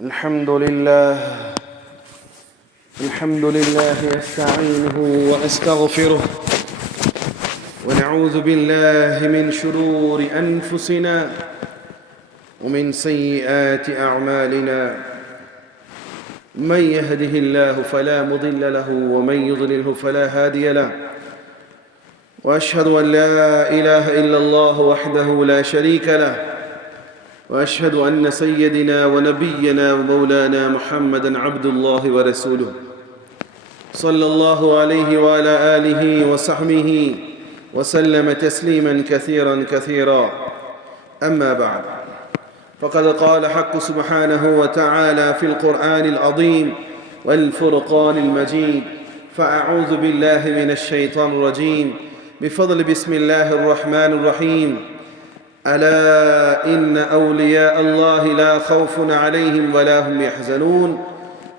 الحمد لله الحمد لله نستعينه ونستغفره ونعوذ بالله من شرور أنفسنا ومن سيئات أعمالنا. من يهده الله فلا مضل له ومن يضلله فلا هادي له. وأشهد أن لا إله إلا الله وحده لا شريك له. وأشهد أن سيدنا ونبينا ومولانا محمدا عبد الله ورسوله. صلى الله عليه وعلى آله وصحبه وسلم تسليما كثيرا كثيرا. أما بعد فقد قال حق سبحانه وتعالى في القرآن العظيم والفرقان المجيد فأعوذ بالله من الشيطان الرجيم. بفضل بسم الله الرحمن الرحيم. ألا إن أولياء الله لا خوف عليهم ولا هم يحزنون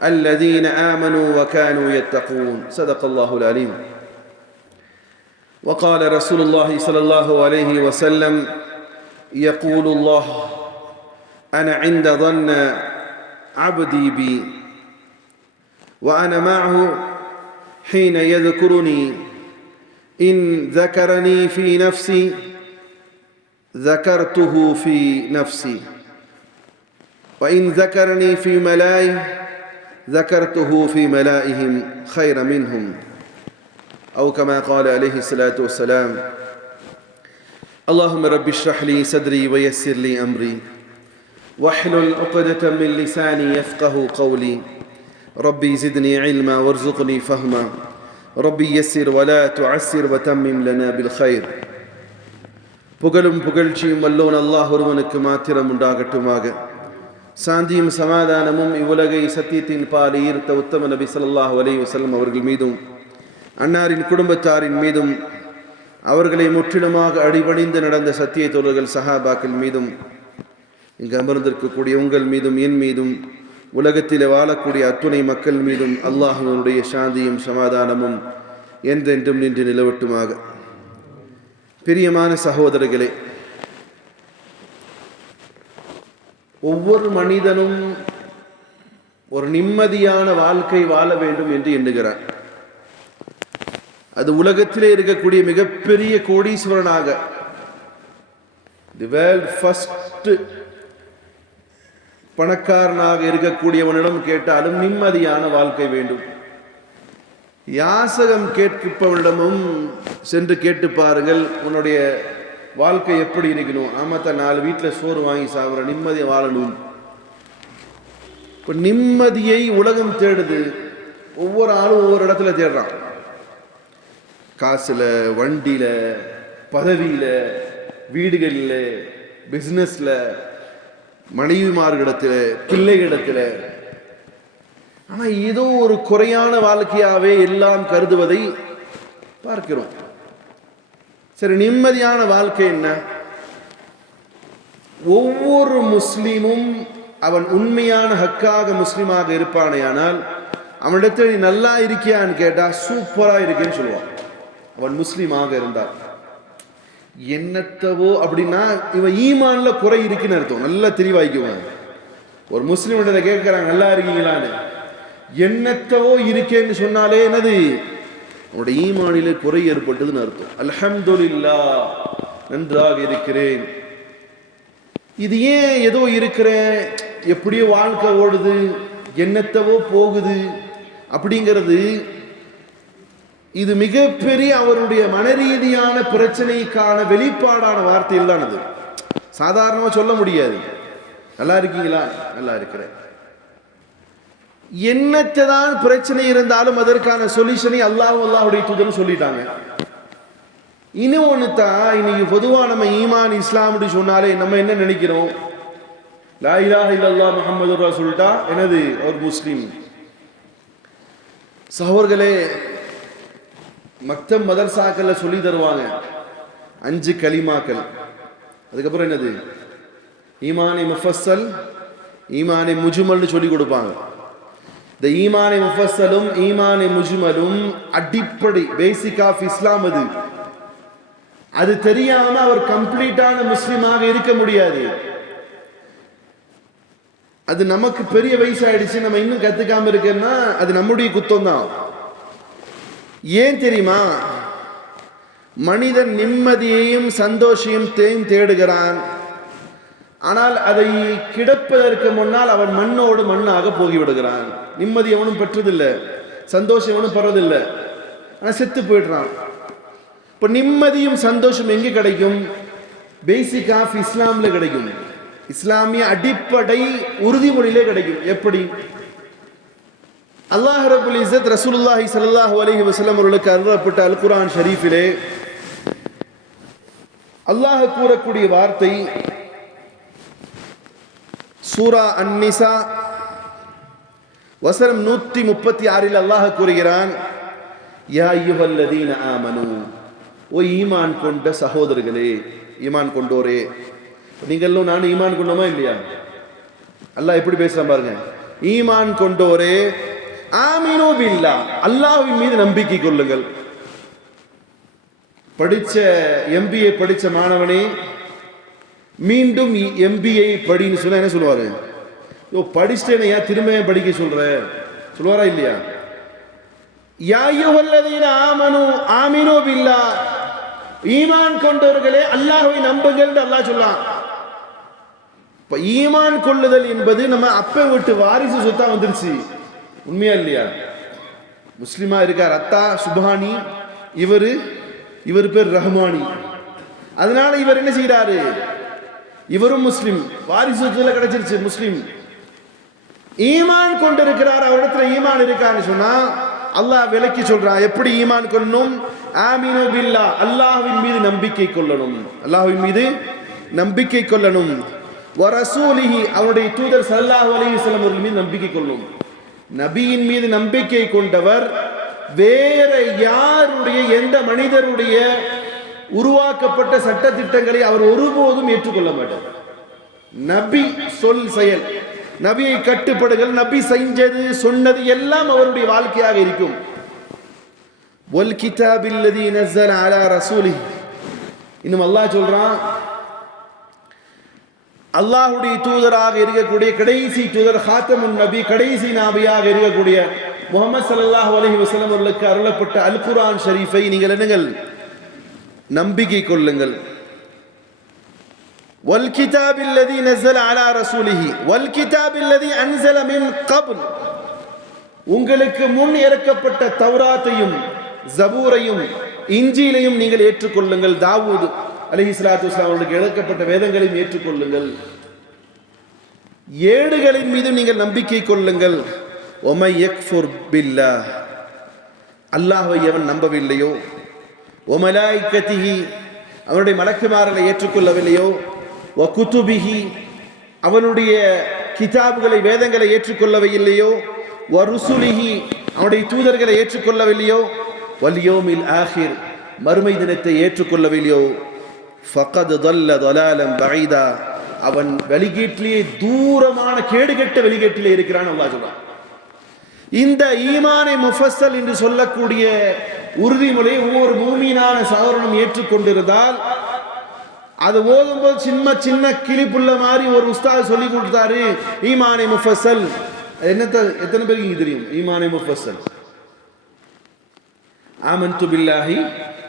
الذين آمنوا وكانوا يتقون. صدق الله العليم. وقال رسول الله صلى الله عليه وسلم يقول الله أنا عند ظن عبدي بي وأنا معه حين يذكرني إن ذكرني في نفسي ذكرته في نفسي. وإن ذكرني في ملائه ذكرته في ملائهم خير منهم. أو كما قال عليه الصلاة والسلام اللهم رب اشرح لي صدري ويسر لي أمري. واحلل عقدة من لساني يفقه قولي. ربي زدني علما وارزقني فهما. ربي يسر ولا تعسر وتمم لنا بالخير. புகழும் புகழ்ச்சியும் வல்லோன் அல்லாஹ் ஒருவனுக்கு மாத்திரம் உண்டாகட்டுமாக சாந்தியும் சமாதானமும் இவ்வுலகை சத்தியத்தின் பால் ஈர்த்த உத்தம நபி சல்லாஹ் அலி வஸல்லம் அவர்கள் மீதும் அன்னாரின் குடும்பத்தாரின் மீதும் அவர்களை முற்றிலுமாக அடிபணிந்து நடந்த சத்திய தோழர்கள் சஹாபாக்கள் மீதும் இங்கு அமர்ந்திருக்கக்கூடிய உங்கள் மீதும் என் மீதும் உலகத்தில் வாழக்கூடிய அத்துணை மக்கள் மீதும் அல்லாஹுவனுடைய சாந்தியும் சமாதானமும் என்றென்றும் நின்று நிலவட்டுமாக. பிரியமான சகோதரர்களே ஒவ்வொரு மனிதனும் ஒரு நிம்மதியான வாழ்க்கை வாழ வேண்டும் என்று எண்ணுகிறார். அது உலகத்திலே இருக்கக்கூடிய மிகப்பெரிய கோடீஸ்வரனாக தி வேர்ல்ட் ஃபர்ஸ்ட் பணக்காரனாக இருக்கக்கூடியவனிடம் கேட்டாலும் நிம்மதியான வாழ்க்கை வேண்டும். யாசகம் கேட்பவனிடமும் சென்று கேட்டு பாருங்கள் உன்னுடைய வாழ்க்கை எப்படி இருக்கணும் ஆமாத்தா நாலு வீட்டில் சோறு வாங்கி சாப்பிட்ற நிம்மதியை வாழணும். இப்போ நிம்மதியை உலகம் தேடுது. ஒவ்வொரு ஆளும் ஒவ்வொரு இடத்துல தேடுறான். காசில் வண்டியில் பதவியில் வீடுகளில் பிஸ்னஸில் மனைவிமார்களிடத்தில் பிள்ளைகளிடத்தில் ஆனால் ஏதோ ஒரு குறையான வாழ்க்கையாகவே எல்லாம் கருதுவதை பார்க்கிறோம். சரி நிம்மதியான வாழ்க்கை என்ன? ஒவ்வொரு முஸ்லீமும் அவன் உண்மையான ஹக்காக முஸ்லீமாக இருப்பானேயானால் அவனிடத்தில் நீ நல்லா இருக்கியான்னு கேட்டால் சூப்பரா இருக்கேன்னு சொல்லுவான். அவன் முஸ்லீமாக இருந்தார் என்னத்தவோ அப்படின்னா இவன் ஈமான்ல குறை இருக்குன்னு அர்த்தம். நல்லா தெளிவாய்க்குவான். ஒரு முஸ்லீம் கேட்கிறாங்க நல்லா இருக்கீங்களான்னு? என்னத்தவோ இருக்கேன்னு சொன்னாலே என்னது? உன்னுடைய ஈமானிலே குறை ஏற்பட்டதுன்னு அர்த்தம். அல்ஹம்துலில்லா நன்றாக இருக்கிறேன். இது ஏன் ஏதோ இருக்கிறேன்? எப்படியோ வாழ்க்கை ஓடுது என்னத்தவோ போகுது. அப்படிங்கிறது இது மிகப்பெரிய அவருடைய மனரீதியான பிரச்சனைக்கான வெளிப்பாடான வார்த்தையில் தான் அது. சாதாரணமாக சொல்ல முடியாது. நல்லா இருக்கீங்களா? நல்லா இருக்கிறேன். என்னத்தை பிரச்சனை இருந்தாலும் அதற்கான சொல்யூஷனை அல்லாஹ் அல்லாஹுடைய தூதர் சொல்லிட்டாங்க. இன்னும் ஒன்று தான் இன்னைக்கு பொதுவாக நம்ம ஈமான் இஸ்லாம் அப்படி சொன்னாலே நம்ம என்ன நினைக்கிறோம்? லா இல்லல்லா முகமது சொல்லிட்டா எனது ஒரு முஸ்லீம். சகோர்களே மக்தம் மதர்சாக்கள்ல சொல்லி தருவாங்க. அஞ்சு கலிமாக்கள் அதுக்கப்புறம் என்னது? ஈமானி முஃபஸ்ஸல் ஈமானி முஜுமல்னு சொல்லி கொடுப்பாங்க. இந்த ஈமானை முஃபசலும் ஈமானை முஜ்மலும் அடிப்படை பேசிக் ஆஃப் இஸ்லாம் அது. அது தெரியாம அவர் கம்ப்ளீட்டான முஸ்லீமாக இருக்க முடியாது. அது நமக்கு பெரிய வயசாயிடுச்சு நம்ம இன்னும் கத்துக்காம இருக்கேன்னா அது நம்முடைய குத்தம் தான் ஏன் தெரியுமா? மனிதன் நிம்மதியையும் சந்தோஷையும் தேன் தேடுகிறான். ஆனால் அதை கிடப்பதற்கு முன்னால் அவன் மண்ணோடு மண்ணாக போகிவிடுகிறான். நிம்மதி எவனும் பெற்றதில்லை. சந்தோஷம் எவனும் பெறதில்லை. ஆனால் செத்து போயிடுறான். இப்போ நிம்மதியும் சந்தோஷம் எங்கே கிடைக்கும்? பேசிக் ஆஃப் இஸ்லாமில் கிடைக்கும். இஸ்லாமிய அடிப்படை உறுதிமொழியிலே கிடைக்கும். எப்படி? அல்லாஹ் ரபுல் இசத் ரசூலுல்லாஹி ஸல்லல்லாஹு அலஹி வசலம் அவர்களுக்கு அருளப்பட்ட அல் குரான் ஷரீஃபிலே. அல்லாஹ் கூறக்கூடிய வார்த்தை சூரா அன்னிசா வசனம் நூத்தி முப்பத்தி ஆறில் அல்லாஹ் கூறுகிறான் யா ஐயுஹல்லதீன ஆமனு ஓ ஈமான் கொண்ட சகோதரர்களே ஈமான் கொண்டோரே. நீங்களும் நானும் ஈமான் கொண்டோமா இல்லையா? அல்லாஹ் எப்படி பேசுறான் பாருங்க. ஈமான் கொண்டோரே ஆமினோ பில்லா. அல்லாஹ்வின் மீது நம்பிக்கை கொள்ளுங்கள். படிச்ச எம்பிஏ படிச்ச மாணவனே மீண்டும் எம்பிஏ படின்னு சொன்னா என்ன சொல்லுவாரு? ஓ படிச்சிட்டேன் ஏன் திரும்ப ஏன் படிக்க சொல்ற? சொல்லுவாரா இல்லையா? யாயுவல்லதீன ஆமனு ஆமினோ பில்லா. ஈமான் கொண்டவர்களே அல்லாஹை நம்புங்கள் அல்லாஹ் சொல்லலாம் இப்ப ஈமான் கொள்ளுதல் என்பது நம்ம அப்ப விட்டு வாரிசு சொத்தா வந்துருச்சு. உண்மையா இல்லையா? முஸ்லிமா இருக்கார் அத்தா சுபானி இவரு இவர் பேர் ரஹ்மானி. அதனால இவர் என்ன செய்யறாரு இவரும் முஸ்லீம். வாரிசு கிடைச்சிருச்சு முஸ்லீம். ஈமான் கொண்டிருக்கிறார் அவரிடத்துல ஈமான் இருக்கான்னு சொன்னா அல்லாஹ் விலக்கி சொல்றான் எப்படி ஈமான் கொள்ளணும்? ஆமினோ பில்லா அல்லாஹ்வின் மீது நம்பிக்கை கொள்ளணும். அல்லாஹ்வின் மீது நம்பிக்கை கொள்ளணும். வரசூலிஹி அவருடைய தூதர் ஸல்லல்லாஹு அலைஹி வஸல்லம் அவர்கள் மீது நம்பிக்கை கொள்ளணும். நபியின் மீது நம்பிக்கை கொண்டவர் வேற யாருடைய எந்த மனிதருடைய உருவாக்கப்பட்ட சட்ட திட்டங்களை அவர் ஒருபோதும் ஏற்றுக்கொள்ள மாட்டார். நபி சொல் செயல் நபியை கட்டுப்படுங்கள் நபி செஞ்சது சொன்னது எல்லாம் அவருடைய வாழ்க்கையாக இருக்கும். ஒல் கிதாபில்லதி அலா ரசூலி இன்னும் அல்லாஹ் சொல்றான் அல்லாஹுடைய தூதராக இருக்கக்கூடிய கடைசி தூதர் ஹாத்தமுன் நபி கடைசி நபியாக இருக்கக்கூடிய முகமது சல்லாஹ் அலஹி வசலம் அவர்களுக்கு அருளப்பட்ட அல் குரான் ஷரீஃபை நீங்கள் என்னங்கள் நம்பிக்கை கொள்ளுங்கள் والكتاب الذي نزل على رسوله والكتاب الذي انزل من قبل உங்களுக்கு முன் இறக்கப்பட்ட தௌராத்தையும் ஜபூரையும் இஞ்சிலையும் நீங்கள் ஏற்றுக்கொள்ளுங்கள் தாவூத் அலஹி சலாத்து அவர்களுக்கு இழக்கப்பட்ட வேதங்களையும் ஏற்றுக்கொள்ளுங்கள் ஏடுகளின் மீது நீங்கள் நம்பிக்கை கொள்ளுங்கள் ஒமை யக்ஃபுர் பில்லா அல்லாஹை எவன் நம்பவில்லையோ ஒமலாய்கதிஹி அவனுடைய மலக்குமாரனை ஏற்றுக்கொள்ளவில்லையோ? ஒ குத்துபிகி அவனுடைய கிதாபுகளை வேதங்களை ஏற்றுக்கொள்ளவில்லையோ? ஒ ருசுலிகி அவனுடைய தூதர்களை ஏற்றுக்கொள்ளவில்லையோ? வலியோமில் ஆஹிர் மறுமை தினத்தை ஏற்றுக்கொள்ளவில்லையோ? ஃபகத் தல்ல தொலாலம் பகைதா அவன் வெளிகேட்டிலேயே தூரமான கேடுகெட்ட வெளிகேட்டிலே இருக்கிறான் அல்லாஹ் சொல்றான். இந்த ஈமானை முஃபஸ்ஸல் என்று சொல்லக்கூடிய உறுதிமொழியை ஒவ்வொரு மூமீனான சகோதரனும் ஏற்றுக்கொண்டிருந்தால் அது ஓதும்போது சின்ன சின்ன கிளிப்புள்ள மாதிரி ஒரு உஸ்தாத் சொல்லி கொடுத்தாரு ஈமானை முஃபசல் என்னத்த எத்தனை பேருக்கு இங்கே தெரியும்? ஈமானை முஃபசல் ஆமன்து பில்லாஹி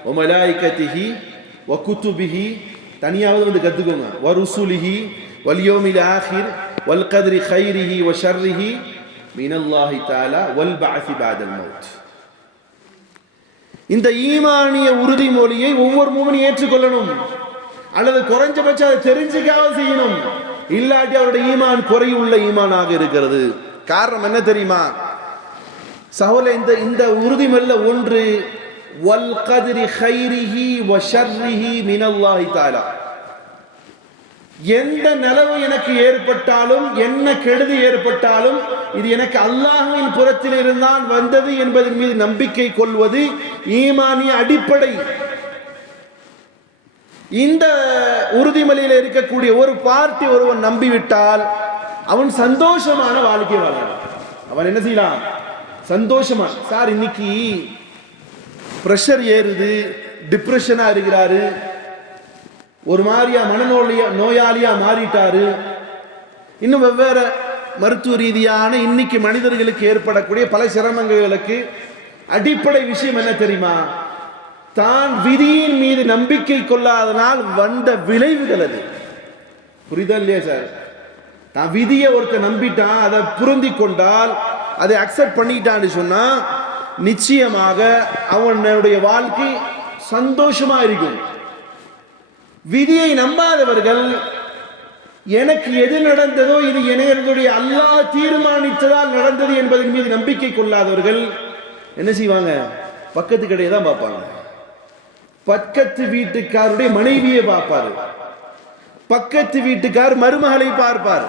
ஒமலாய் மலாய்கத்திஹி ஒ குத்துபிஹி. தனியாவது வந்து கத்துக்கோங்க. வ ருசுலிஹி ஆஹிர் வல்கதிரி ஹைரிஹி வ ஷர்ரிஹி மினல்லாஹி தாலா வல் பாசி பாதல் மவுத் இந்த ஈமானிய உறுதிமொழியை ஒவ்வொரு மூமனி ஏற்றுக்கொள்ளணும். அல்லது குறைஞ்சபட்சம் அதை தெரிஞ்சுக்காவது செய்யணும். இல்லாட்டி அவருடைய ஈமான் குறையுள்ள ஈமானாக இருக்கிறது. காரணம் என்ன தெரியுமா? சகோல இந்த இந்த உறுதிமல்ல ஒன்று வல் கதிரி ஹைரிஹி வ ஷர்ரிஹி மினல்லாஹி தாலா. எந்த நிலவு எனக்கு ஏற்பட்டாலும் என்ன கெடுதி ஏற்பட்டாலும் இது எனக்கு அல்லாஹுவின் புறத்தில் இருந்தான் வந்தது என்பதன் மீது நம்பிக்கை கொள்வது ஈமானிய அடிப்படை. இந்த உறுதிமொழியில் இருக்கக்கூடிய ஒரு பார்ட்டி ஒருவன் நம்பிவிட்டால் அவன் சந்தோஷமான வாழ்க்கை வாழலாம். அவன் என்ன செய்யலாம்? சந்தோஷமா சார் இன்னைக்கு ப்ரெஷர் ஏறுது டிப்ரெஷனா இருக்கிறாரு ஒரு மாதிரியா மனநோயா நோயாளியா மாறிட்டாரு. இன்னும் வெவ்வேறு மருத்துவ ரீதியான இன்னைக்கு மனிதர்களுக்கு ஏற்படக்கூடிய பல சிரமங்களுக்கு அடிப்படை விஷயம் என்ன தெரியுமா? தான் விதியின் மீது நம்பிக்கை கொள்ளாதனால் வந்த விளைவுகள் அது. புரிதல் இல்லையா சார் நான் விதியை ஒருத்தர் நம்பிட்டான் அதை புரிந்தி கொண்டால் அதை அக்செப்ட் பண்ணிட்டான்னு சொன்னா நிச்சயமாக அவனுடைய வாழ்க்கை சந்தோஷமா இருக்கும். விதியை நம்பாதவர்கள் எனக்கு எது நடந்ததோ இது என்னுடைய அல்லாஹ் தீர்மானித்ததால் நடந்தது என்பதன் மீது நம்பிக்கை கொள்ளாதவர்கள் என்ன செய்வாங்க? பக்கத்து கடையை தான் பார்ப்பாங்க. பக்கத்து வீட்டுக்காருடைய மனைவியை பார்ப்பாரு. பக்கத்து வீட்டுக்கார் மருமகளை பார்ப்பார்.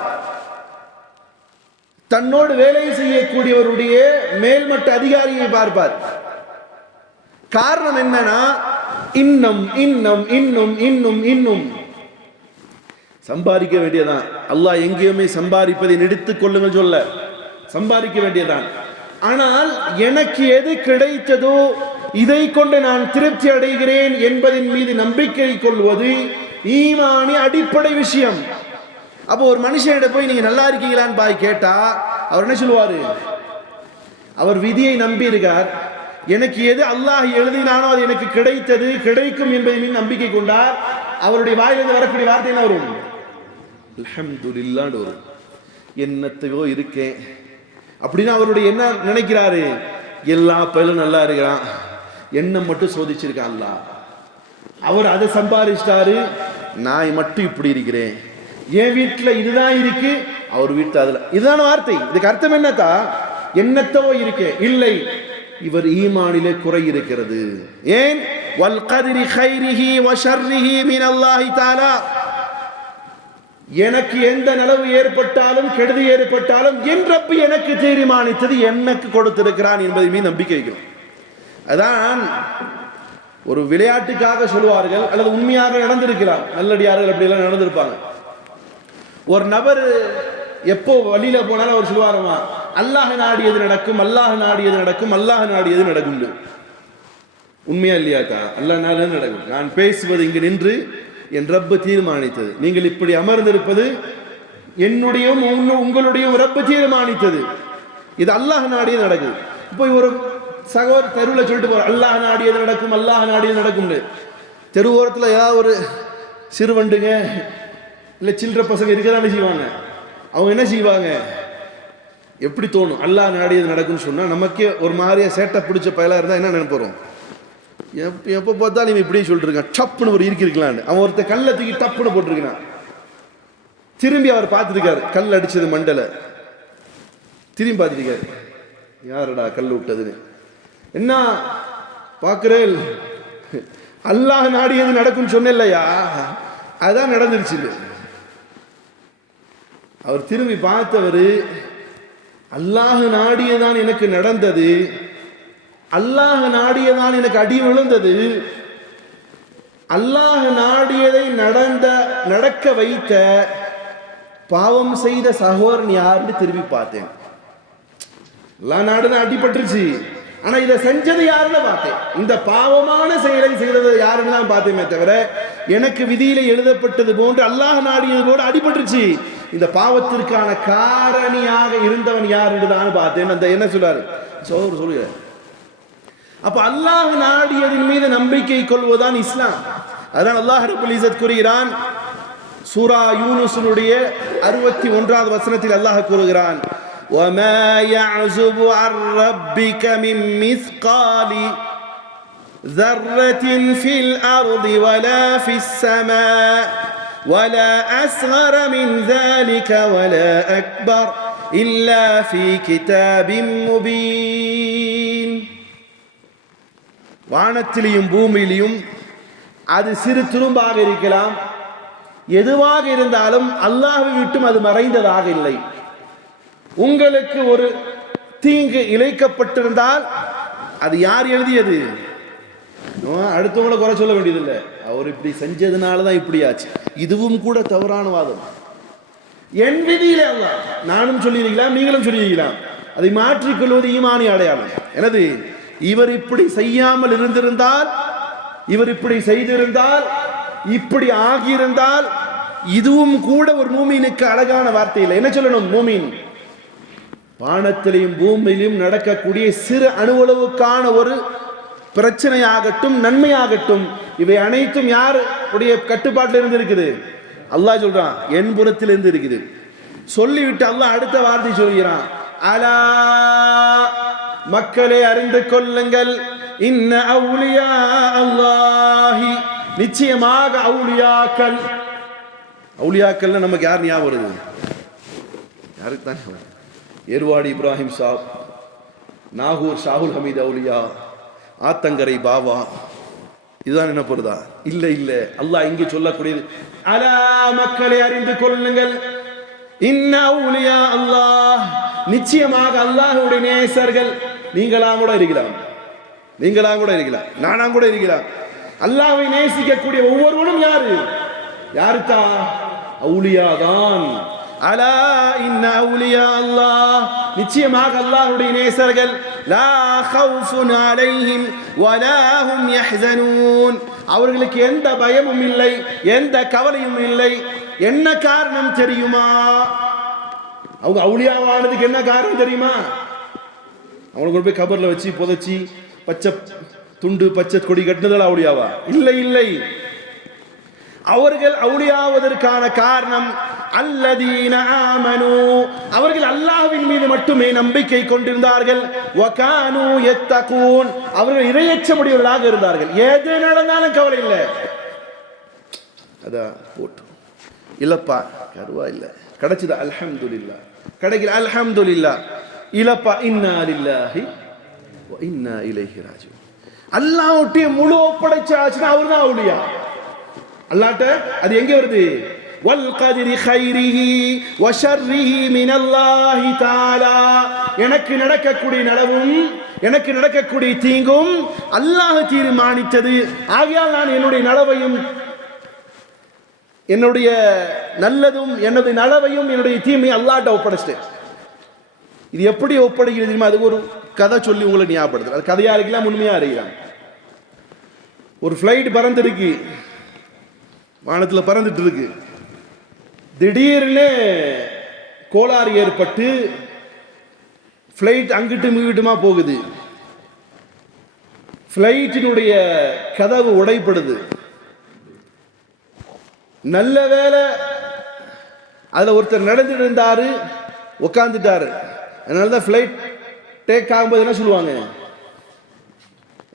தன்னோடு வேலை செய்யக்கூடியவருடைய மேல்மட்ட அதிகாரியை பார்ப்பார். காரணம் என்னன்னா இன்னும் இன்னும் இன்னும் இன்னும் இன்னும். சம்பாதிக்க வேண்டியதான் அல்லாஹ் எங்கேயுமே சம்பாதிப்பதை நிறுத்திக் கொள்ளுங்கள் சொல்ல. சம்பாதிக்க வேண்டியதான் ஆனால் எனக்கு எது கிடைத்ததோ இதை கொண்டு நான் திருப்தி அடைகிறேன் என்பதின் மீது நம்பிக்கை கொள்வது ஈமானி அடிப்படை விஷயம். அப்போ ஒரு மனுஷனிட போய் நீங்க நல்லா இருக்கீங்களான்னு பாய் கேட்டா அவர் என்ன சொல்லுவாரு? அவர் விதியை நம்பி இருக்கார் எனக்கு எது அல்லாஹ் எழுதினானோ அது எனக்கு கிடைத்தது கிடைக்கும் என்பதை மீன் நம்பிக்கை கொண்டார் அவருடைய வாயிலிருந்து வரக்கூடிய வார்த்தை என்ன வரும்? அல்ஹம்துலில்லான்னு வரும். என்னத்தையோ இருக்கேன். அப்படின்னு அவருடைய என்ன நினைக்கிறாரு? எல்லா பயிலும் நல்லா இருக்கிறான். எண்ணம் மட்டும் சோதிச்சிருக்கான் அல்லாஹ். அவர் அதை சம்பாதிச்சிட்டாரு. நான் மட்டும் இப்படி இருக்கிறேன். என் வீட்டில் இதுதான் இருக்கு. அவர் வீட்டு அதில் இதுதான வார்த்தை. இதுக்கு அர்த்தம் என்னத்தா என்னத்தவோ இருக்கேன். இல்லை. இவர் ஈமானிலே குறை இருக்கிறது ஏன்? வல் கதிரி கைரிஹி வ மின் அல்லாஹி தாலா எனக்கு எந்த நிலவு ஏற்பட்டாலும் கெடுதி ஏற்பட்டாலும் என் ரப்பு எனக்கு தீர்மானித்தது எனக்கு கொடுத்திருக்கிறான் என்பதை மீது நம்பிக்கை வைக்கிறோம் அதான் ஒரு விளையாட்டுக்காக சொல்லுவார்கள் அல்லது உண்மையாக நடந்திருக்கிறார் நல்லடியார்கள் அப்படியெல்லாம் நடந்திருப்பாங்க. ஒரு நபர் எப்போ வழியில போனாலும் அவர் சொல்லுவாருமா அல்லாஹ் நாடியது நடக்கும்? அல்லாஹ் நாடியது நடக்கும்? அல்லாஹ் நாடியது நடக்கும் உண்மையா இல்லையாக்கா அல்லாஹ் நாடியது நடக்கும்? நான் பேசுவது இங்கு நின்று என் ரப்பு தீர்மானித்தது. நீங்கள் இப்படி அமர்ந்திருப்பது என்னுடைய உங்களுடைய ரப்பு தீர்மானித்தது. இது அல்லாஹ் நாடியது நடக்குது? இப்போ ஒரு சகோதர தெருவில் சொல்லிட்டு போற அல்லாஹ் நாடியது நடக்கும்? அல்லாஹ் நாடியது நடக்கும்னு. தெருவோரத்தில் ஏதாவது ஒரு சிறுவண்டுங்க இல்லை சில்லற பசங்க இருக்கிறான்னு செய்வாங்க. அவங்க என்ன செய்வாங்க? எப்படி தோணும்? அல்லாஹ் நாடியது நடக்கும்னு சொன்னால் நமக்கே ஒரு மாதிரியா சேட்டை பிடிச்ச பயலாக இருந்தால் என்ன நினைப்போம் எப்போ எப்போ பார்த்தாலும் இவன் இப்படியே சொல்லிட்டு இருக்கான் டப்புன்னு ஒரு இருக்கிருக்கலான்னு அவன் ஒருத்த கல்லை தூக்கி டப்புன்னு போட்டிருக்கான் திரும்பி அவர் பார்த்துருக்காரு. கல் அடிச்சது மண்டலை. திரும்பி பார்த்துருக்காரு. யாரடா கல் விட்டதுன்னு என்ன? பார்க்குறேன். அல்லாஹ் நாடியது நடக்கும்னு சொன்னேன் இல்லையா அதான் நடந்துருச்சு அவர் திரும்பி பார்த்தவர் அல்லாஹ் நாடியதான் எனக்கு நடந்தது. அல்லாஹ நாடியதான் எனக்கு அடி விழுந்தது. அல்லாஹ் நாடியதை நடந்த நடக்க வைத்த பாவம் செய்த சகோதரன் யாருன்னு திரும்பி பார்த்தேன். எல்லா நாடுதான் அடிபட்டுருச்சு. ஆனா இதை செஞ்சது யாருன்னு பார்த்தேன். இந்த பாவமான செயலை செய்தது யாருன்னு தான் பார்த்தேமே தவிர எனக்கு விதியில எழுதப்பட்டது போன்று அல்லாஹ் நாடியது போன்று அடிபட்டுருச்சு. இந்த பாவத்திற்கான காரணியாக இருந்தவன் யார் என்று தான் பார்த்தேன் அந்த என்ன சொல்றாரு சோதர் சொல்லுகிறார் அப்ப அல்லாஹ் நாடியதின் மீது நம்பிக்கை கொள்வதுதான் இஸ்லாம் அதான் அல்லாஹ் ரபுல் இசத் கூறுகிறான் சூரா யூனுஸனுடைய அறுபத்தி ஒன்றாவது வசனத்தில் அல்லாஹ் கூறுகிறான் وما يعزب عن ربك من مثقال ذرة في الأرض ولا في السماء ولا أصغر من ذلك ولا أكبر إلا في كتاب مبين வானத்திலையும் பூமியிலையும் அது சிறு துரும்பாக இருக்கலாம் எதுவாக இருந்தாலும் அல்லாஹை விட்டும் அது மறைந்ததாக இல்லை உங்களுக்கு ஒரு தீங்கு இழைக்கப்பட்டிருந்தால் அது யார் எழுதியது அடுத்தவங்களை குறை சொல்ல வேண்டியதில்லை. அவர் இப்படி செஞ்சதுனால தான் இப்படி ஆச்சு இதுவும் கூட தவறான வாதம். என் விதியில நானும் சொல்லியிருக்கலாம் நீங்களும் சொல்லியிருக்கலாம். அதை மாற்றிக்கொள்வது ஈமானி அடையாளம். எனது இவர் இப்படி செய்யாமல் இருந்திருந்தால் இவர் இப்படி செய்திருந்தால் இப்படி ஆகியிருந்தால் இதுவும் கூட ஒரு மூமீனுக்கு அழகான வார்த்தை இல்லை. என்ன சொல்லணும்? மூமீன். வானத்திலையும் பூமியிலும் நடக்கக்கூடிய சிறு அணுவளவுக்கான ஒரு பிரச்சனையாகட்டும் நன்மையாகட்டும் இவை அனைத்தும் யார் உடைய கட்டுப்பாட்டில் இருந்து இருக்குது அல்லாஹ் சொல்றான் என் புறத்தில் இருந்து இருக்குது சொல்லிவிட்டு அல்லாஹ் அடுத்த வார்த்தை சொல்கிறான் அலா மக்களை அறிந்து கொள்ளுங்கள். இன்ன அவுலியா அல்லாஹி. நிச்சயமாக அவுலியாக்கள். அவுலியாக்கள்னா நமக்கு யார் ஞாபகம் வருது? யாருக்கு தான் ஏர்வாடி இப்ராஹிம் சாப் நாகூர் ஷாகுல் ஹமீத் அவுலியா. ஆத்தங்கரை பாபா இதுதான் என்ன பொருதா? இல்ல இல்ல. அல்லாஹ் இங்கே சொல்லக்கூடியது. அலா மக்களை அறிந்து கொள்ளுங்கள். இன்ன அல்லாஹ். நிச்சயமாக அல்லாஹுடைய நேசர்கள் நீங்களாம் கூட இருக்கலாம். நீங்களாம் கூட இருக்கலாம். நானாம் கூட இருக்கலாம். அல்லாவை நேசிக்கக்கூடிய ஒவ்வொருவனும் யாரு? யாருக்கா அவுலியா தான் அலா இன்ன அவுலியா அல்லாஹ். நிச்சயமாக அல்லாஹுடைய நேசர்கள் லா ஹவுஃபுன் அலைஹிம் வலா ஹும் யஹ்ஸனூன். அவர்களுக்கு எந்த பயமும் இல்லை எந்த கவலையும் இல்லை. என்ன காரணம் தெரியுமா? அவங்க அவுளியாவானதுக்கு என்ன காரணம் தெரியுமா? அவங்களை கொண்டு போய் கபர்ல வச்சு புதைச்சி பச்சை துண்டு பச்சை கொடி கட்டினதால் அவுளியாவா? இல்லை இல்லை. அவர்கள் அவுளியாவதற்கான காரணம் அல்லதீன ஆமனு. அவர்கள் அல்லாஹ்வின் மீது மட்டுமே நம்பிக்கை கொண்டிருந்தார்கள். வகானு யத்தகூன் அவர்கள் இரையச்சமுடையவர்களாக இருந்தார்கள். எது நடந்தாலும் கவலை இல்லை. அதான் போட்டு. இல்லப்பா கருவா இல்லை. கிடைச்சது? அல்ஹம்துலில்லா கிடைக்கல அல்ஹம்துலில்லா இலப்பா இன்னா லில்லாஹி வ இன்னா இலைஹி ராஜிஊன். அல்லாஹ்வுடைய முழு ஒப்படைச்சாச்சுன்னா அவர்தான் அவுலியா. அல்லாட்ட அது எங்க வருது? வல் கதிரி கைரிஹி வஷர்ரிஹி மினல்லாஹி தாலா எனக்கு நடக்கக்கூடிய நடவும் எனக்கு நடக்கக்கூடிய தீங்கும் அல்லாஹ் தீர்மானித்தது. ஆகையால் நான் என்னுடைய நலவையும் என்னுடைய நல்லதும் எனது நலவையும் என்னுடைய தீமையும் அல்லாட்ட ஒப்படைச்சிட்டேன். இது எப்படி ஒப்படைக்கிறது தெரியுமா? அது ஒரு கதை சொல்லி உங்களை ஞாபகப்படுத்து அது கதையா இருக்கலாம் உண்மையா இருக்கலாம் ஒரு ஃப்ளைட் பறந்துருக்கு. வானத்தில் பறந்துட்டு இருக்கு. திடீர்னு கோளாறு ஏற்பட்டு ஃப்ளைட் அங்கிட்டு இங்கிட்டுமா போகுது. ஃப்ளைட்டினுடைய கதவு உடைப்படுது நல்ல வேலை அதில் ஒருத்தர் நடந்துட்டு இருந்தார் உட்காந்துட்டாரு அதனால தான் ஃப்ளைட் டேக் ஆகும்போது என்ன சொல்லுவாங்க?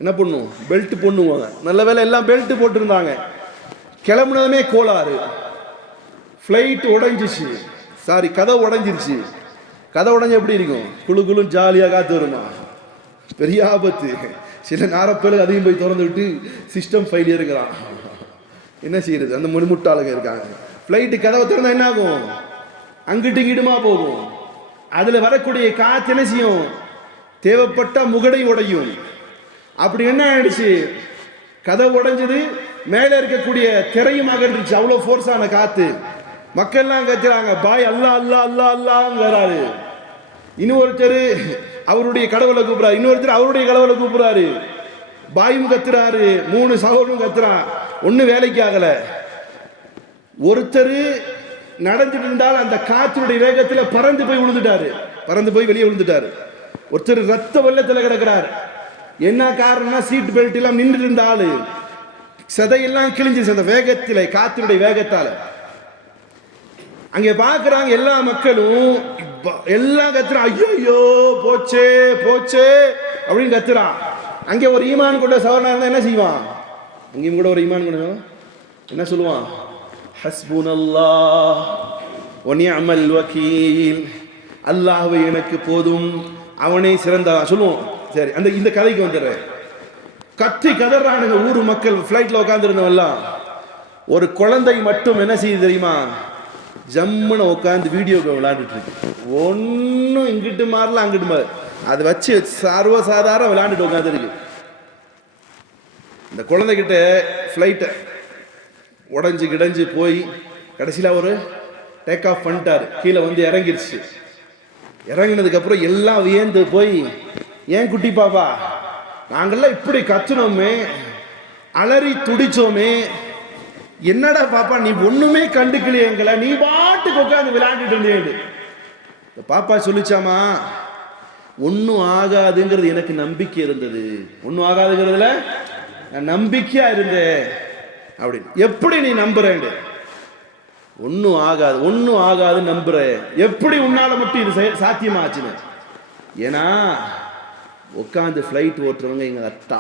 என்ன பண்ணும்? பெல்ட் பண்ணுவாங்க. நல்ல வேலை எல்லாம் பெல்ட் போட்டிருந்தாங்க. கிளம்புனதுமே கோளாறு. ஃப்ளைட் உடஞ்சிச்சு. சாரி கதை உடஞ்சிருச்சு. கதை உடஞ்சி எப்படி இருக்கும்? குழு குழுன்னு ஜாலியாக காத்து வருமா? பெரிய ஆபத்து. சில நேரப்பேருக்கு அதையும் போய் திறந்து விட்டு சிஸ்டம் ஃபெயிலியருங்கிறான் என்ன செய்யறது? அந்த முன்முட்டாளுங்க இருக்காங்க. ஃப்ளைட்டு கதவை திறந்தா என்ன ஆகும்? அங்கிட்டு இங்கிட்டுமா போகும். அதில் வரக்கூடிய காற்று என்ன செய்யும்? தேவைப்பட்ட முகடை உடையும். அப்படி என்ன ஆயிடுச்சு? கதவு உடைஞ்சது மேலே இருக்கக்கூடிய திரையும் அகன்றுச்சு. அவ்வளோ ஃபோர்ஸான காற்று மக்கள்லாம் கத்துறாங்க பாய் அல்லா அல்லா அல்லா அல்லாங்கிறாரு. இன்னொருத்தர் அவருடைய கடவுளை கூப்பிடுறாரு. இன்னொருத்தர் அவருடைய கடவுளை கூப்பிடுறாரு. பாயும் கத்துறாரு மூணு சகோதரும் கத்துறான். ஒன்றும் வேலைக்கு ஆகல. ஒருத்தர் நடந்துட்டு இருந்தால் அந்த காற்றுடைய வேகத்தில் பறந்து போய் விழுந்துட்டாரு. பறந்து போய் வெளியே விழுந்துட்டாரு. ஒருத்தர் ரத்த வெள்ளத்தில் கிடக்கிறார். என்ன காரணம்னா சீட் பெல்ட் எல்லாம் நின்று இருந்தாலும் சதையெல்லாம் கிழிஞ்சிச்சு அந்த வேகத்தில் காற்றுடைய வேகத்தால். அங்கே பார்க்குறாங்க எல்லா மக்களும் எல்லாம் கத்துறான் ஐயோ போச்சே போச்சே அப்படின்னு கத்துறான் அங்கே ஒரு ஈமான் கொண்ட சவரனா இருந்தால் என்ன செய்வான்? அங்கேயும் கூட ஒரு ஈமான் கொண்ட என்ன சொல்லுவான்? ஹஸ்புன் அல்லாஹ் ஒனியமல் வக்கீல் அல்லாஹ் எனக்கு போதும். அவனே சிறந்ததான் சொல்லுவோம். சரி அந்த இந்த கதைக்கு வந்துடுறேன். கத்தி கதறானுங்க ஊர் மக்கள் ஃப்ளைட்டில் உட்காந்துருந்தவெல்லாம் ஒரு குழந்தை மட்டும் என்ன செய்யுது தெரியுமா? ஜம்முன்னு உட்காந்து வீடியோ விளாண்டுட்டு இருக்கு. ஒன்றும் இங்கிட்டு மாறல அங்கிட்டு மாறு. அதை வச்சு சர்வசாதாரண விளாண்டுட்டு உட்காந்துருக்கு இந்த குழந்தைகிட்ட ஃப்ளைட்டை உடஞ்சி கிடஞ்சி போய் கடைசியில் ஒரு டேக் ஆஃப் பண்ணிட்டார். கீழே வந்து இறங்கிருச்சு. இறங்கினதுக்கப்புறம் எல்லாம் வியந்து போய் ஏன் குட்டி பாப்பா? நாங்கள்லாம் இப்படி கத்துனோமே. அலறி துடிச்சோமே. என்னடா பாப்பா நீ ஒண்ணுமே கண்டுக்கலையே நீ பாட்டுக்கு உட்காந்து விளையாண்டுட்டு இருந்தேன் பாப்பா சொல்லிச்சாமா ஒன்றும் ஆகாதுங்கிறது எனக்கு நம்பிக்கை இருந்தது. ஒன்றும் ஆகாதுங்கிறதுல நான் நம்பிக்கையா இருந்தேன். அப்படின்னு. எப்படி நீ நம்புறேன் ஒன்றும் ஆகாது ஒன்றும் ஆகாது நம்புற எப்படி உன்னால மட்டும் இது சாத்தியமாச்சுன்னு? ஏன்னா உட்காந்து ஃப்ளைட் ஓட்டுறவங்க எங்க அத்தா.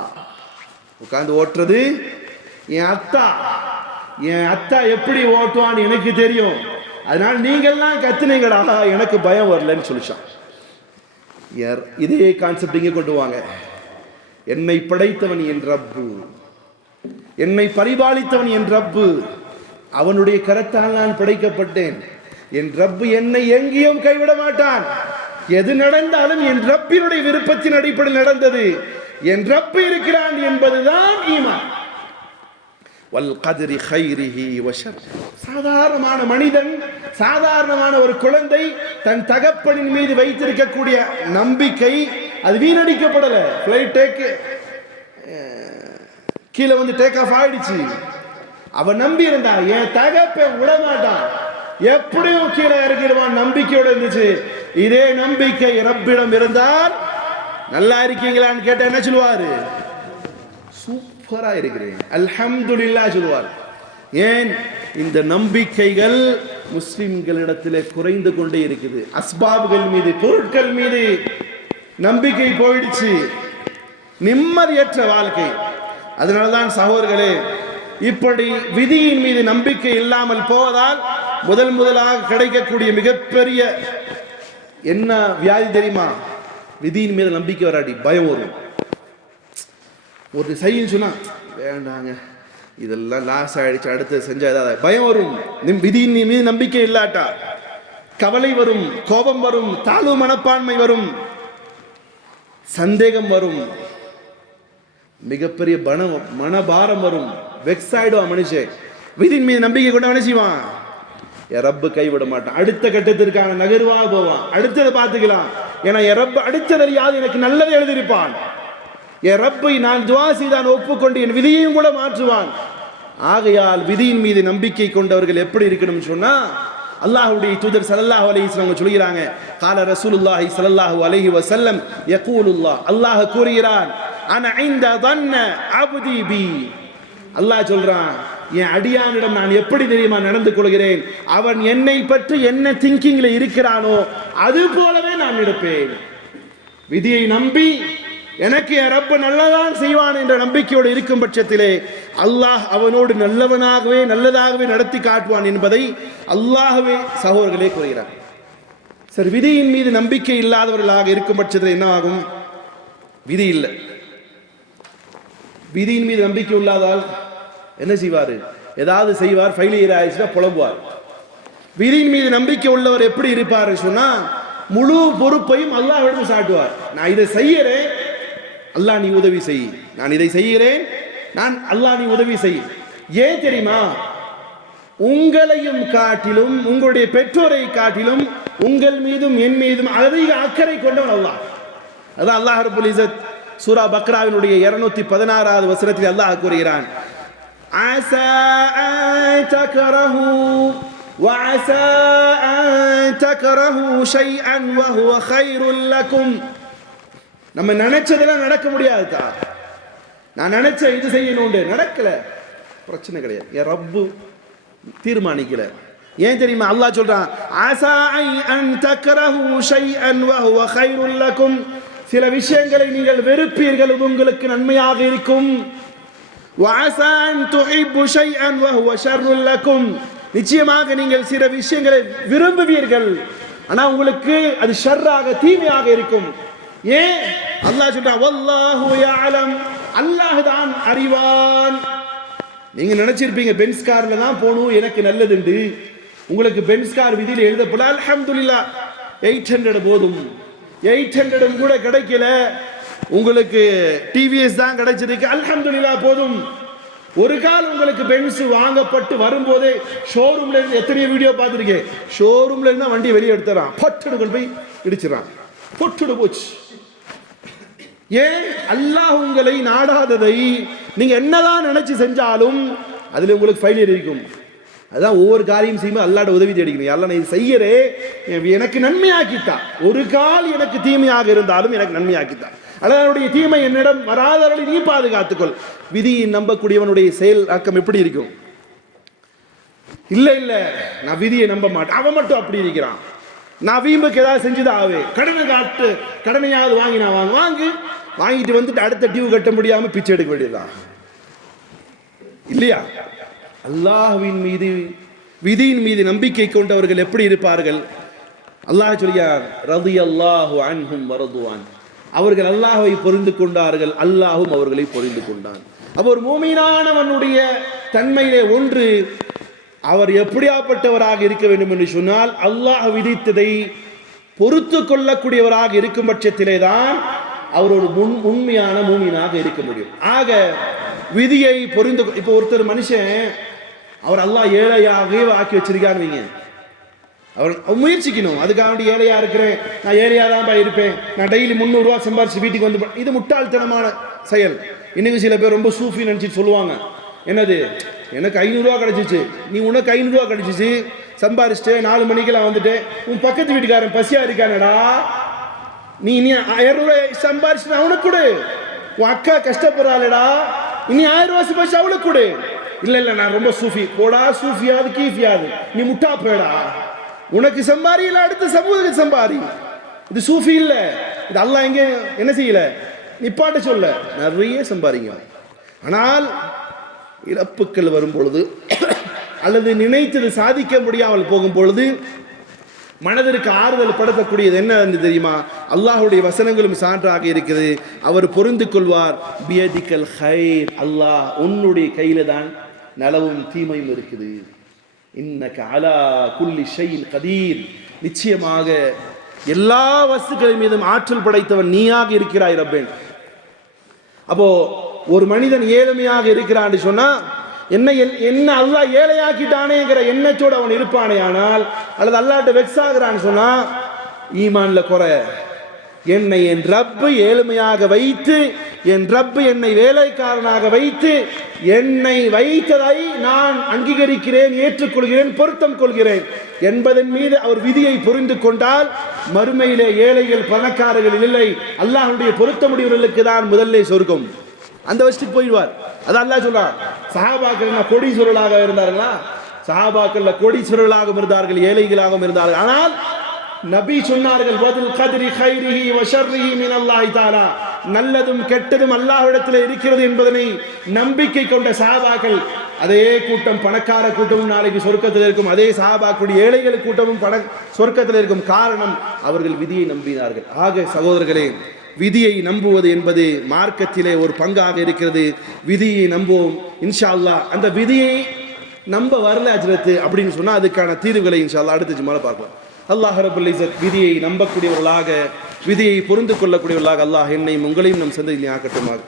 உட்காந்து ஓட்டுறது என் அத்தா. என் அத்தா எப்படி ஓட்டுவான்னு எனக்கு தெரியும். அதனால நீங்கள்லாம் கத்துனீங்களா? எனக்கு பயம் வரலன்னு சொல்லிச்சான். இதே கான்செப்ட் இங்கே கொண்டு வாங்க. என்னை படைத்தவன் என் ரப்பு. என்னை பரிபாலித்தவன் என் ரப்பு. அவனுடைய கரத்தால் நான் படைக்கப்பட்டேன். என் ரப்பு என்னை எங்கேயும் கைவிட மாட்டான். எது நடந்தாலும் என் ரப்பினுடைய விருப்பத்தின் அடிப்படையில் நடந்தது. என் ரப்பு இருக்கிறான் என்பதுதான் ஈமான். வல் கதிரி ஹைரிஹி வஷர். சாதாரணமான மனிதன் சாதாரணமான ஒரு குழந்தை தன் தகப்பனின் மீது வைத்திருக்கக்கூடிய நம்பிக்கை அது வீணடிக்கப்படலை. ஃப்ளைட் டேக் கீழே வந்து டேக் ஆஃப் ஆயிடுச்சு. அவன் நம்பி இருந்தான். என் தகப்பன் விட மாட்டான். எப்படியும் கீழே இறங்கிடுவான். நம்பிக்கையோட இருந்துச்சு. இதே நம்பிக்கை ரப்பிடம் இருந்தால் நல்லா இருக்கீங்களான்னு கேட்டா என்ன சொல்லுவாரு? சூப்பரா இருக்கிறேன். அல்ஹம்துல்லா சொல்வார் ஏன்? இந்த நம்பிக்கைகள் முஸ்லிம்களிடத்திலே குறைந்து கொண்டே இருக்குது. அஸ்பாபுகள் மீது பொருட்கள் மீது நம்பிக்கை போயிடுச்சு. நிம்மதியற்ற வாழ்க்கை. அதனால்தான் சகோதரர்களே இப்படி விதியின் மீது நம்பிக்கை இல்லாமல் போவதால் முதல் முதலாக கிடைக்கக்கூடிய மிகப்பெரிய என்ன வியாதி தெரியுமா? விதியின் மீது நம்பிக்கை வராடி பயம் வரும். ஒரு செய்யும் சொன்னா வேண்டாங்க இதெல்லாம் லாஸ் ஆகிடுச்சு அடுத்து செஞ்சால் ஏதாவது பயம் வரும். நிம் விதியின் மீது நம்பிக்கை இல்லாட்டா. கவலை வரும் கோபம் வரும் தாழ்வு மனப்பான்மை வரும் சந்தேகம் வரும். மிகப்பெரிய பண மனபாரம் வரும். வெக்ஸ் ஆகிடுவான் மனுஷன். விதியின் மீது நம்பிக்கை கொண்டு அவனை செய்வான்? ரப்பு கைவிட மாட்டான். அடுத்த கட்டத்திற்கான நகர்வாக போவான். அடுத்ததை பார்த்துக்கலாம். ஏன்னா என் ரப்பு அடுத்ததறியாது எனக்கு நல்லதை எழுதியிருப்பான். என் ரப்பை நான் துவா செய்தான் ஒப்புக்கொண்டு என் விதியையும் கூட மாற்றுவான். ஆகையால் விதியின் மீது நம்பிக்கை கொண்டவர்கள் எப்படி இருக்கணும்னு சொன்னா அல்லாஹுடைய தூதர் ஸல்லல்லாஹு அலைஹிஸ்லாம் அவங்க சொல்கிறாங்க கால ரசூலுல்லாஹி சல்லாஹு அலைஹி வசல்லம் யகூலுல்லாஹ். அல்லாஹ் கூறுகிறான் அன ஐந்த தன்ன அபுதி பி. அல்லாஹ் சொல்றான் என் அடியானிடம் நான் எப்படி தெரியுமா நடந்து கொள்கிறேன்? அவன் என்னை பற்றி என்ன திங்கிங்ல இருக்கிறானோ அது போலவே நான் நடப்பேன். விதியை நம்பி எனக்கு என் ரப்ப நல்லதான் செய்வான் என்ற நம்பிக்கையோடு இருக்கும் பட்சத்திலே அல்லாஹ் அவனோடு நல்லவனாகவே நல்லதாகவே நடத்தி காட்டுவான் என்பதை அல்லாஹவே சகோதரர்களே கூறுகிறார். சரி விதியின் மீது நம்பிக்கை இல்லாதவர்களாக இருக்கும் பட்சத்தில் என்ன ஆகும் விதி இல்லை. விதியின் மீது நம்பிக்கை இல்லாதால் என்ன செய்வார்? ஏதாவது செய்வார் ஃபெயிலியர் ஆயிடுச்சுன்னா புலம்புவார். விதியின் மீது நம்பிக்கை உள்ளவர் எப்படி இருப்பார் சொன்னால் முழு பொறுப்பையும் அல்லாஹ்விடம் சாட்டுவார். நான் இதை செய்யறேன் அல்லாஹ் நீ உதவி செய் நான் இதை செய்கிறேன் நான் அல்லாஹ் நீ உதவி செய் ஏன் தெரியுமா உங்களையும் காட்டிலும் உங்களுடைய பெற்றோரை காட்டிலும் உங்கள் மீதும் என் மீதும் அதிக அக்கறை கொண்டவன் அல்லாஹ் அதான் அல்லாஹ் ரபுல் இசத் சூரா பக்ராவினுடைய இருநூத்தி பதினாறாவது வசனத்தில் அல்லாஹ் கூறுகிறான் عسى أن تكرهوا وعسى أن تكرهوا شيئا وهو خير لكم நம்ம நினைச்சதெல்லாம் நடக்க முடியாதுதா நான் நினைச்ச இது செய்யணும்னு நடக்கல. பிரச்சனை கிடையாது. என் ரப்பு தீர்மானிக்கல. ஏன் தெரியுமா? அல்லாஹ் சொல்றான் ஆசா ஐ அன் தக்கரஹு ஷைஅன் வஹுவ கைருல் லகும். சில விஷயங்களை நீங்கள் வெறுப்பீர்கள் அது உங்களுக்கு நன்மையாக இருக்கும். வாசா அன் துஹிப்பு ஷைஅன் வஹுவ ஷர்ருல் லகும். நிச்சயமாக நீங்கள் சில விஷயங்களை விரும்புவீர்கள். ஆனால் உங்களுக்கு அது ஷர்ராக தீமையாக இருக்கும். ஏன்? அல்லாஹ் சொல்றான் வல்லாஹு யஅலம். அல்லாஹ் தான் அறிவான். நீங்க நினைச்சிருப்பீங்க பென்ஸ் கார்ல தான் போகணும் எனக்கு நல்லதுண்டு. உங்களுக்கு பென்ஸ் கார் விதியில் எழுதப்பட அலமதுல்லா எயிட் ஹண்ட்ரட் போதும். எயிட் ஹண்ட்ரடும் கூட கிடைக்கல. உங்களுக்கு டிவிஎஸ் தான் கிடைச்சிருக்கு. அலமதுல்லா போதும். ஒரு கால் உங்களுக்கு பென்ஸ் வாங்கப்பட்டு வரும்போதே ஷோரூம்ல இருந்து எத்தனையோ வீடியோ பார்த்துருக்கேன். ஷோரூம்ல இருந்தா வண்டி வெளியே எடுத்துறான் பட்டுடு கொண்டு போய் இடிச்சிடறான். பொட்டுடு போச்சு. ஏன் அல்லாஹ் உங்களை நாடாததை நீங்க என்னதான் நினைச்சு செஞ்சாலும் அதுல உங்களுக்கு ஃபெயிலியர் இருக்கும். அதான் ஒவ்வொரு காரியம் செய்யும்போது அல்லாட உதவி தேடிக்கணும். அல்ல நான் செய்யறே எனக்கு நன்மையாக்கித்தா. ஒரு கால் எனக்கு தீமையாக இருந்தாலும் எனக்கு நன்மையாக்கித்தான் அல்லதுடைய தீமை என்னிடம் வராதவர்களை நீ பாதுகாத்துக்கொள். விதியை நம்பக்கூடியவனுடைய செயல் ஆக்கம் எப்படி இருக்கும்? இல்லை இல்லை. நான் விதியை நம்ப மாட்டேன். அவன் மட்டும் அப்படி இருக்கிறான். நான் வீம்புக்கு ஏதாவது செஞ்சுதான் ஆவே கடனை காட்டு கடனையாவது வாங்கி நான் வாங்க வாங்கு. வாங்கிட்டு வந்துட்டு அடுத்த டியூ கட்ட முடியாம பிச்சை எடுக்க வேண்டியதுதான். இல்லையா? அல்லாஹுவின் மீது விதியின் மீது நம்பிக்கை கொண்டவர்கள் எப்படி இருப்பார்கள்? அல்லாஹ் சொல்லியார் ரதி அல்லாஹு அன்ஹும் வரதுவான். அவர்கள் அல்லாஹை பொருந்து கொண்டார்கள் அல்லாஹும் அவர்களை பொருந்து கொண்டான். அவர் ஒரு மூமீனானவனுடைய தன்மையிலே ஒன்று அவர் எப்படியாப்பட்டவராக இருக்க வேண்டும் என்று சொன்னால் அல்லாஹ் விதித்ததை பொறுத்து கொள்ளக்கூடியவராக இருக்கும் பட்சத்திலே தான் அவர் ஒரு முன் உண்மையான மூமினாக இருக்க முடியும். ஆக விதியை பொருந்து இப்போ ஒருத்தர் மனுஷன் அவர் எல்லாம் ஏழையாகவே ஆக்கி வச்சிருக்காருவீங்க அவர் முயற்சிக்கணும். அதுக்காக வேண்டி ஏழையா இருக்கிறேன். நான் ஏழையா தான் இருப்பேன். நான் டெய்லி முந்நூறுரூவா சம்பாரிச்சு வீட்டுக்கு வந்து இது முட்டாள்தனமான செயல். இன்னைக்கு சில பேர் ரொம்ப சூஃபி நினச்சிட்டு சொல்லுவாங்க. என்னது? எனக்கு ஐநூறுரூவா கிடச்சிச்சு. நீ உனக்கு ஐநூறுரூவா கிடச்சிச்சு. சம்பாரிச்சிட்டு நாலு மணிக்கெல்லாம் வந்துட்டு உன் பக்கத்து வீட்டுக்காரன் பசியாக இருக்கானடா. நீ இனி ஆயிரம் ரூபாய் சம்பாரிச்சு அவனுக்கு கொடு. உன் அக்கா கஷ்டப்படுறாளடா. இனி ஆயிரம் ரூபாய் சம்பாரிச்சு அவளுக்கு கொடு. இல்ல இல்ல நான் ரொம்ப சூஃபி. போடா சூஃபியாது கீஃபியாது நீ முட்டா போயடா. உனக்கு சம்பாரி இல்ல அடுத்த சமூகத்துக்கு சம்பாரி. இது சூஃபி இல்ல. இது அல்லாஹ் எங்க என்ன செய்யல? நிப்பாட்ட சொல்ல. நிறைய சம்பாரிங்க. ஆனால் இழப்புக்கள் வரும் பொழுது அல்லது நினைத்தது சாதிக்க முடியாமல் போகும் பொழுது மனதிற்கு ஆறுதல் படுத்தக்கூடியது என்ன என்று தெரியுமா? அல்லாஹுடைய வசனங்களும் சான்றாக இருக்குது. அவர் பொருந்து கொள்வார் பியதிக்கல் ஹைர் அல்லாஹ் உன்னுடைய கையில தான் நலவும் தீமையும் இருக்குது. இன்னக்கு அலா குல்லி ஷைன் கதீர். நிச்சயமாக எல்லா வஸ்துக்களின் மீதும் ஆற்றல் படைத்தவன் நீயாக இருக்கிறாய் ரப்பேன். அப்போ ஒரு மனிதன் ஏழ்மையாக இருக்கிறான்னு சொன்னா என்ன என்- என்ன அல்லாஹ் ஏழையாக்கிட்டானேங்கிற எண்ணத்தோடு அவன் இருப்பானே ஆனால் அல்லது அல்லாட்ட வெக்ஸ் ஆகிறான்னு சொன்னா ஈமான்ல குறை. என்னை என் ரப்பு ஏழ்மையாக வைத்து என் ரப்பு என்னை வேலைக்காரனாக வைத்து என்னை வைத்ததை நான் அங்கீகரிக்கிறேன் ஏற்றுக்கொள்கிறேன் பொருத்தம் கொள்கிறேன் என்பதன் மீது அவர் விதியை புரிந்து கொண்டால் மறுமையிலே ஏழைகள் பணக்காரர்கள் இல்லை. அல்லாஹ்வுடைய பொருத்தமுடையவர்களுக்கு தான் முதல்ல சொர்க்கம். அந்த வச்சுட்டு போயிடுவார். அது அல்லாஹ் சொல்றான். சஹாபாக்கள் என்ன கோடீஸ்வரர்களாக இருந்தார்களா? சஹாபாக்கள் கோடீஸ்வரர்களாகவும் இருந்தார்கள் ஏழைகளாகவும் இருந்தார்கள். ஆனால் நபி சொன்னார்கள் பதில் கதிரி கைரிஹி வஷர்ரிஹி மின் அல்லாஹ் தாலா நல்லதும் கெட்டதும் அல்லாஹ்விடத்தில் இருக்கிறது என்பதனை நம்பிக்கை கொண்ட சாபாக்கள் அதே கூட்டம் பணக்கார கூட்டமும் நாளைக்கு சொர்க்கத்தில் இருக்கும். அதே சஹாபாக்களுடைய ஏழைகள் கூட்டமும் பண சொர்க்கத்தில் இருக்கும். காரணம் அவர்கள் விதியை நம்பினார்கள். ஆக சகோதரர்களே விதியை நம்புவது என்பது மார்க்கத்திலே ஒரு பங்காக இருக்கிறது. விதியை நம்புவோம். இன்ஷா அல்லாஹ் அந்த விதியை நம்ப வரல அஜரத்து அப்படின்னு சொன்னால் அதுக்கான தீர்வுகளை இன்ஷா அல்லாஹ் அடுத்த ஜும்மால பார்க்கலாம் அல்லாஹ் ரபுல் இஸ்ஸத் விதியை நம்பக்கூடியவர்களாக விதியை புரிந்து கொள்ளக்கூடியவர்களாக அல்லாஹ் என்னையும் உங்களையும் நம் சந்ததியில் ஆக்கட்டுமாக.